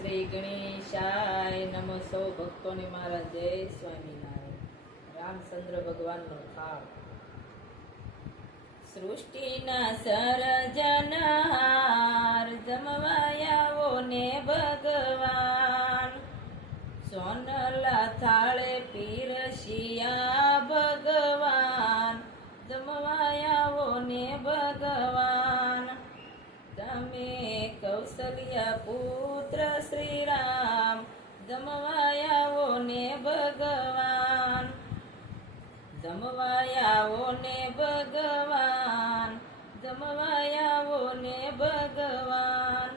શ્રી ગણેશાય નમઃ. સૌ ભક્તોને મારા જય સ્વામિનારાયણ. રામચંદ્ર ભગવાનનો થાળ. સૃષ્ટિના સર્જનહાર જમવાયાઓ ને ભગવાન, સોનલા થાળે પીરસિયા ભગવાન, જમવાયાઓ ને ભગવાન. તમે કૌશલ્યા પુત્ર શ્રી રામ, જમવાયાઓ ને ભગવાન, જમવાયાઓ ને ભગવાન, જમવાયાઓ ને ભગવાન.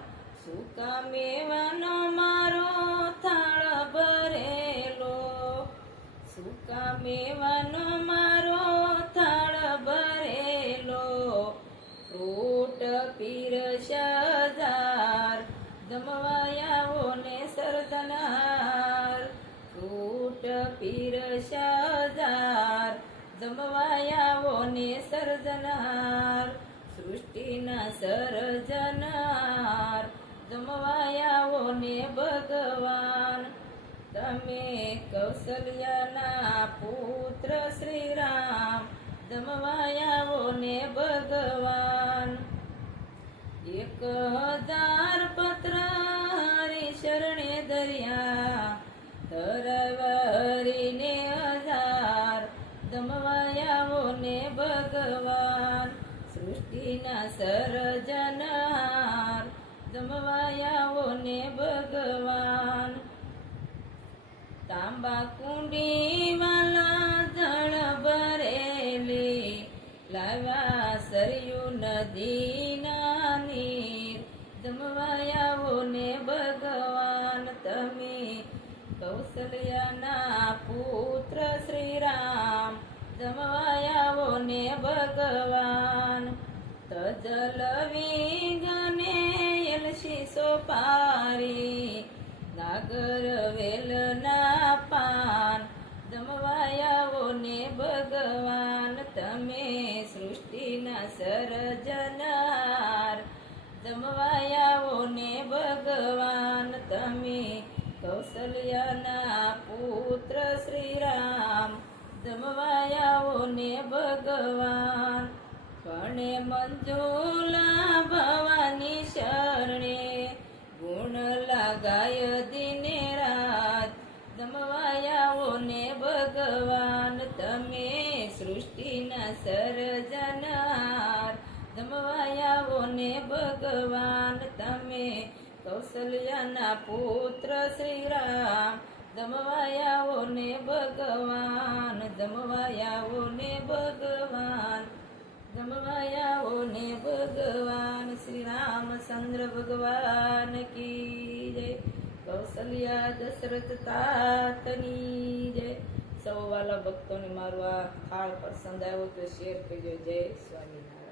સૂકા મેવાનો મારો થાળ ભરેલો, સૂકા મેવાનો મારો થાળ ભરેલો, ફ્રૂટ પીરસ્યા જમવાયાઓ ને સરદાર, ફ્રૂટ પીરસ્યા જમવાયાઓ ને સર્જનાર. સૃષ્ટિના સર્જનાર જમવાયાઓ ને ભગવાન, તમે કૌશલ્યાના પુત્ર શ્રી રામ, જમવાયાઓ ને ભગવાન. 1000 પત્ર હરી શરણે ધર્યા, ધરવરીને 1000 જમવાયાઓ ને ભગવાન. સૃષ્ટિના સર્જનહાર જમવાયાઓ ને ભગવાન. તાંબા કુંડી વાલા જળ ભરેલી, લાવ્યા સરયુ નદીના નીર, જમવાયાઓ ને ભગવાન. તમે કૌશલ્યાના પુત્ર શ્રી રામ, જમવાયાઓ ને ભગવાન. તજલ વિંગને એલસી સોપારી, ગાગર વેલના પાન, જમવાયાઓ ને ભગવાન. તમે સૃષ્ટિના સર્જનહાર જમવાયાઓ ને ભગવાન. તમે કૌશલ્યાના પુત્ર શ્રી રામ, જમવાયાઓ ને ભગવાન. કણે મંજુલા ભવાની શરણે, ગુણ લાગાય દિને રાત, જમવાયાઓ ને ભગવાન. તમે સૃષ્ટિના સર્જનહાર જમવાયાઓ ને ભગવાન. તમે કૌશલ્યાના પુત્ર શ્રી રામ, જમવાયાઓ ને ભગવાન, જમવાયાઓ ને ભગવાન, જમવાયાઓ ને ભગવાન. શ્રી રામચંદ્ર ભગવાન કી જય. કૌશલ્યા દશરથ તાતની જય. સૌ વાલા ભક્તોને મારું આ થાળ પસંદ આવ્યો તો શેર કરજો. જય સ્વામિનારાયણ.